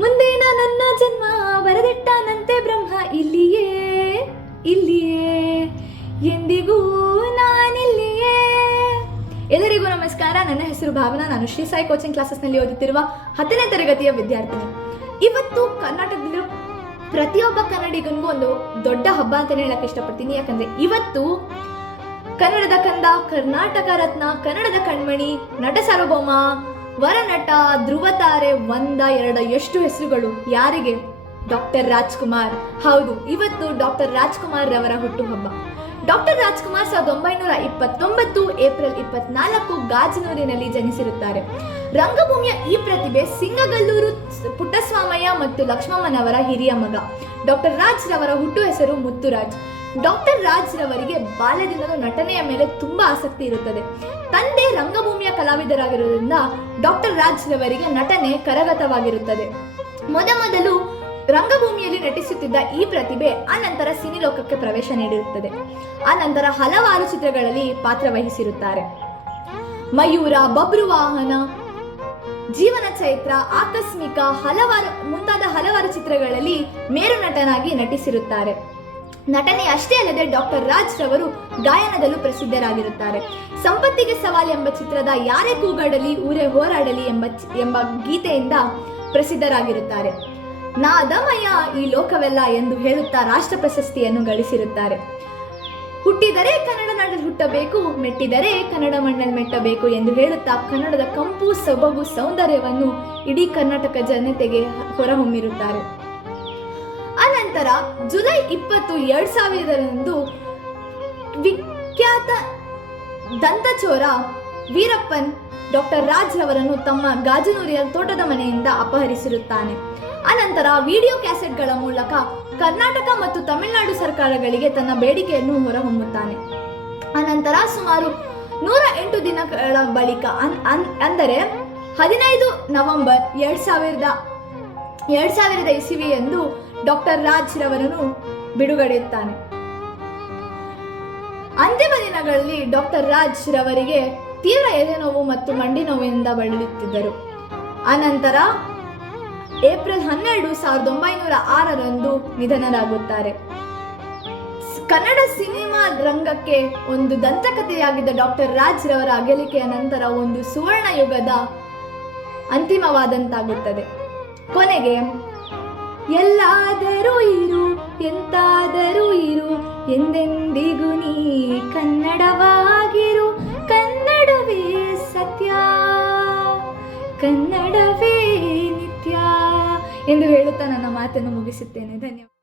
ಮುಂದಿನ ನನ್ನ ಜನ್ಮ ಬರೆದಿಟ್ಟನಂತೆ ಬ್ರಹ್ಮ ಇಲ್ಲಿಯೇ ಇಲ್ಲಿಯೇ ಎಂದಿಗೂ ನಾನಿಲ್ಲಿಯೇ. ಎಲ್ಲರಿಗೂ ನಮಸ್ಕಾರ. ನನ್ನ ಹೆಸರು ಭಾವನಾ. ನಾನು ಶ್ರೀ ಸಾಯಿ ಕೋಚಿಂಗ್ ಕ್ಲಾಸಸ್ನಲ್ಲಿ ಓದುತ್ತಿರುವ 10ನೇ ತರಗತಿಯ ವಿದ್ಯಾರ್ಥಿನಿ. ಇವತ್ತು ಕರ್ನಾಟಕದಲ್ಲಿರೋ ಪ್ರತಿಯೊಬ್ಬ ಕನ್ನಡಿಗನಿಗೂ ಒಂದು ದೊಡ್ಡ ಹಬ್ಬ ಅಂತಾನೆ ಹೇಳಕ್ ಇಷ್ಟಪಡ್ತೀನಿ. ಯಾಕಂದ್ರೆ ಇವತ್ತು ಕನ್ನಡದ ಕಂದ, ಕರ್ನಾಟಕ ರತ್ನ, ಕನ್ನಡದ ಕಣ್ಮಣಿ, ನಟ ಸಾರ್ವಭೌಮ, ವರನಟ, ಧ್ರುವತಾರೆ, ಒಂದ ಎರಡ ಎಷ್ಟು ಹೆಸರುಗಳು ಯಾರಿಗೆ? ಡಾಕ್ಟರ್ ರಾಜ್ಕುಮಾರ್. ಹೌದು, ಇವತ್ತು ಡಾಕ್ಟರ್ ರಾಜ್ಕುಮಾರ್ ರವರ ಹುಟ್ಟುಹಬ್ಬ. Doctor Rajkumar 1929 April 24 ಗಾಜನೂರಿನಲ್ಲಿ ಜನಿಸಿರುತ್ತಾರೆ. ರಂಗಭೂಮಿಯ ಈ ಪ್ರತಿಭೆ ಸಿಂಗಗಲ್ಲೂರು ಪುಟ್ಟಸ್ವಾಮಯ್ಯ ಮತ್ತು ಲಕ್ಷ್ಮಮ್ಮನವರ ಹಿರಿಯ ಮಗ. ಡಾಕ್ಟರ್ ರಾಜ್ ರವರ ಹುಟ್ಟು ಹೆಸರು ಮುತ್ತುರಾಜ್. ಡಾಕ್ಟರ್ ರಾಜ್ ರವರಿಗೆ ಬಾಲ್ಯದಿಂದಲೂ ನಟನೆಯ ಮೇಲೆ ತುಂಬಾ ಆಸಕ್ತಿ ಇರುತ್ತದೆ. ತಂದೆ ರಂಗಭೂಮಿಯ ಕಲಾವಿದರಾಗಿರುವುದರಿಂದ ಡಾಕ್ಟರ್ ರಾಜ್ ರವರಿಗೆ ನಟನೆ ಕರಗತವಾಗಿರುತ್ತದೆ. ಮೊದಲು ರಂಗಭೂಮಿಯಲ್ಲಿ ನಟಿಸುತ್ತಿದ್ದ ಈ ಪ್ರತಿಭೆ ಆನಂತರ ಸಿನಿಲೋಕಕ್ಕೆ ಪ್ರವೇಶ ನೀಡಿರುತ್ತದೆ. ಆನಂತರ ಹಲವಾರು ಚಿತ್ರಗಳಲ್ಲಿ ಪಾತ್ರ ವಹಿಸಿರುತ್ತಾರೆ. ಮಯೂರ, ಬಬ್ರುವಾಹನ, ಜೀವನ ಚೈತ್ರ, ಆಕಸ್ಮಿಕ, ಮುಂತಾದ ಹಲವಾರು ಚಿತ್ರಗಳಲ್ಲಿ ಮೇರು ನಟನಾಗಿ ನಟಿಸಿರುತ್ತಾರೆ. ನಟನೆ ಅಷ್ಟೇ ಅಲ್ಲದೆ ಡಾಕ್ಟರ್ ರಾಜ್ ರವರು ಗಾಯನದಲ್ಲೂ ಪ್ರಸಿದ್ಧರಾಗಿರುತ್ತಾರೆ. ಸಂಪತ್ತಿಗೆ ಸವಾಲ್ ಎಂಬ ಚಿತ್ರದ ಯಾರೇ ಕೂಗಾಡಲಿ ಊರೇ ಹೋರಾಡಲಿ ಎಂಬ ಗೀತೆಯಿಂದ ಪ್ರಸಿದ್ಧರಾಗಿರುತ್ತಾರೆ. ನಾದಮಯ ಈ ಲೋಕವೆಲ್ಲ ಎಂದು ಹೇಳುತ್ತಾ ರಾಷ್ಟ್ರ ಪ್ರಶಸ್ತಿಯನ್ನು ಗಳಿಸಿರುತ್ತಾರೆ. ಹುಟ್ಟಿದರೆ ಕನ್ನಡ ನಾಡಲ್ಲಿ ಹುಟ್ಟಬೇಕು, ಮೆಟ್ಟಿದರೆ ಕನ್ನಡ ಮಣ್ಣಲ್ಲಿ ಮೆಟ್ಟಬೇಕು ಎಂದು ಹೇಳುತ್ತಾ ಕನ್ನಡದ ಕಂಪು, ಸೊಬಗು, ಸೌಂದರ್ಯವನ್ನು ಇಡೀ ಕರ್ನಾಟಕ ಜನತೆಗೆ ಹೊರಹೊಮ್ಮಿರುತ್ತಾರೆ. ಅನಂತರ ಜುಲೈ 20, 2000 ವಿಖ್ಯಾತ ದಂತಚೋರ ವೀರಪ್ಪನ್ ಡಾಕ್ಟರ್ ರಾಜ್ ರವರನ್ನು ತಮ್ಮ ಗಾಜನೂರಿನ ತೋಟದ ಮನೆಯಿಂದ ಅಪಹರಿಸಿರುತ್ತಾನೆ. ಅನಂತರ ವಿಡಿಯೋ ಕ್ಯಾಸೆಟ್ಗಳ ಮೂಲಕ ಕರ್ನಾಟಕ ಮತ್ತು ತಮಿಳುನಾಡು ಸರ್ಕಾರಗಳಿಗೆ ತನ್ನ ಬೇಡಿಕೆಯನ್ನು ಹೊರಹೊಮ್ಮುತ್ತಾನೆ. ಅನಂತರ ಸುಮಾರು 108 ದಿನಗಳ ಬಳಿಕ ಅಂದರೆ 15 ನವೆಂಬರ್ 2000 ಇಸವಿಯಂದು ಡಾಕ್ಟರ್ ರಾಜ್ ರವರನ್ನು ಬಿಡುಗಡೆಯುತ್ತಾನೆ. ಅಂತಿಮ ದಿನಗಳಲ್ಲಿ ಡಾಕ್ಟರ್ ರಾಜ್ ರವರಿಗೆ ತೀವ್ರ ಎದೆನೋವು ಮತ್ತು ಮಂಡಿ ನೋವಿನಿಂದ ಬಳಲುತ್ತಿದ್ದರು. ಅನಂತರ ಏಪ್ರಿಲ್ 12, 1906 ನಿಧನರಾಗುತ್ತಾರೆ. ಕನ್ನಡ ಸಿನಿಮಾ ರಂಗಕ್ಕೆ ಒಂದು ದಂತಕಥೆಯಾಗಿದ್ದ ಡಾಕ್ಟರ್ ರಾಜ್ ರವರ ಅಗಲಿಕೆಯ ನಂತರ ಒಂದು ಸುವರ್ಣ ಯುಗದ ಅಂತಿಮವಾದಂತಾಗುತ್ತದೆ. ಕೊನೆಗೆ ಎಲ್ಲಾದರೂ ಇರು, ಎಂತಾದರೂ ಇರು, ಎಂದೆಂದಿಗೂ ನೀ ಕನ್ನಡವಾಗಿರು, ಕನ್ನಡವೇ ಸತ್ಯ, ಕನ್ನಡವೇ ನಿತ್ಯ ಎಂದು ಹೇಳುತ್ತಾ ನನ್ನ ಮಾತನ್ನು ಮುಗಿಸುತ್ತೇನೆ. ಧನ್ಯವಾದ.